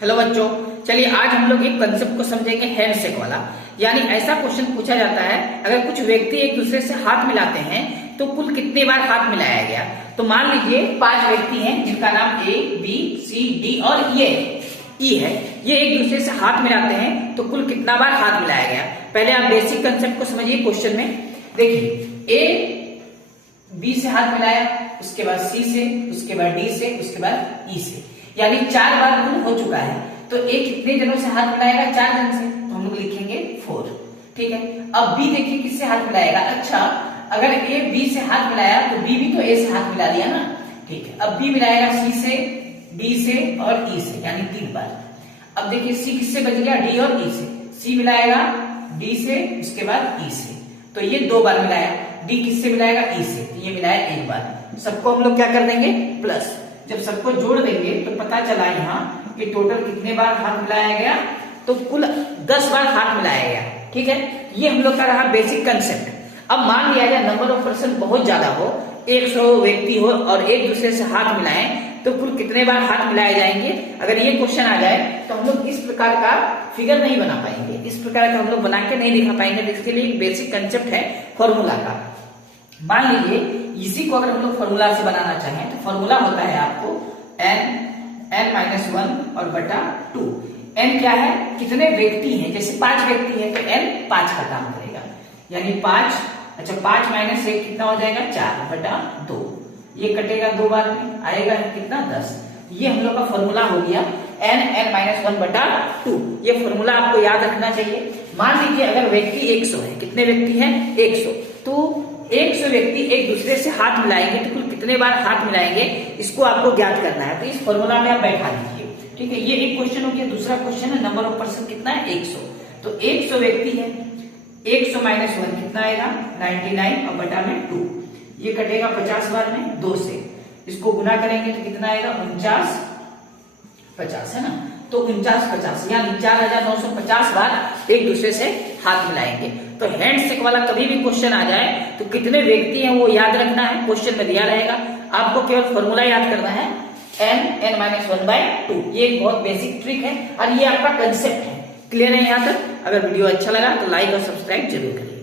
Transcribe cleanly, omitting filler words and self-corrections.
Hello बच्चों, चलिए आज हम लोग एक कंसेप्ट को समझेंगे, हैंडशेक वाला। यानी ऐसा क्वेश्चन पूछा जाता है, अगर कुछ व्यक्ति एक दूसरे से हाथ मिलाते हैं तो कुल कितने बार हाथ मिलाया गया। तो मान लीजिए 5 व्यक्ति हैं जिनका नाम ए, बी, सी, डी और ई है। ये एक दूसरे से हाथ मिलाते हैं तो कुल कितना बार हाथ मिलाया गया। पहले आप बेसिक कंसेप्ट को समझिए। क्वेश्चन में देखिए, ए बी से हाथ मिलाया, उसके बाद सी से, उसके बाद डी से, उसके बाद ई से, यानी 4 बार कुल हो चुका है। तो ए कितने जनों से हाथ मिलाएगा? 4 जन से, तो हम लोग लिखेंगे 4। ठीक है। अब बी देखिए किससे हाथ मिलाएगा। अच्छा, अगर ए बी से हाथ मिलाया तो बी भी तो ए से हाथ मिला दिया ना। ठीक है। अब बी मिलाएगा सी से, डी से और ई से, यानी 3 बार। अब देखिए सी किससे बच गया? डी और ई से। सी मिलाएगा डी से, उसके बाद ई से, तो ये 2 बार मिलाया। डी किससे मिलाएगा? ई से, तो ये मिलाया 1 बार। सबको हम लोग क्या कर देंगे? प्लस। जब सबको जोड़ देंगे तो पता चला यहाँ कि टोटल कितने बार हाथ मिलाया गया, तो कुल 10 बार हाथ मिलाया गया। ठीक है। ये हम लोग का रहा बेसिक कंसेप्ट। अब मान लिया जाए नंबर ऑफ पर्सन बहुत ज्यादा हो, 100 व्यक्ति हो और एक दूसरे से हाथ मिलाएं तो कुल कितने बार हाथ मिलाए जाएंगे। अगर ये क्वेश्चन आ जाए तो हम लोग इस प्रकार का फिगर नहीं बना पाएंगे, इस प्रकार का हम लोग बना के नहीं दिखा पाएंगे। इसके लिए एक बेसिक कंसेप्ट है फॉर्मूला का। मान लीजिए इसी को अगर हम लोग फॉर्मूला से बनाना चाहें तो फॉर्मूला होता है आपको n-1 और बटा 2। n क्या है? कितने व्यक्ति हैं। जैसे 5 व्यक्ति हैं तो n 5 का काम करेगा, यानी 5। अच्छा, 5 माइनस 1 कितना हो जाएगा? 4 बटा 2। ये कटेगा 2 बार में, आएगा कितना? 10। ये हम लोग का फॉर्मूला हो गया n-1 बटा 2। ये फॉर्मूला आपको याद रखना चाहिए। मान लीजिए अगर व्यक्ति 100 है, कितने व्यक्ति हैं? 100। तो 100 व्यक्ति एक दूसरे से हाथ मिलाएंगे तो कुल कितने बार हाथ मिलाएंगे, इसको आपको ज्ञात करना है। तो इस फॉर्मूला में आप बैठा दीजिए। ठीक है। ये एक क्वेश्चन हो गया। दूसरा क्वेश्चन है नंबर ऑफ पर्सन कितना है? 100। तो 100 व्यक्ति है, 100 माइनस 1 कितना आएगा? 99 और बटा में 2। ये कटेगा 50 बार में 2 से। इसको गुना करेंगे तो कितना आएगा? 49 50 है ना। तो 49 50 यानी 4950 बार एक दूसरे से हाथ मिलाएंगे। तो हैंडशेक वाला कभी भी क्वेश्चन आ जाए तो कितने व्यक्ति हैं वो याद रखना है, क्वेश्चन में दिया रहेगा। आपको केवल फॉर्मूला याद करना है n-1/2। ये एक बहुत बेसिक ट्रिक है और ये आपका कंसेप्ट है। क्लियर है यहाँ तक? अगर वीडियो अच्छा लगा तो लाइक और सब्सक्राइब जरूर करिए।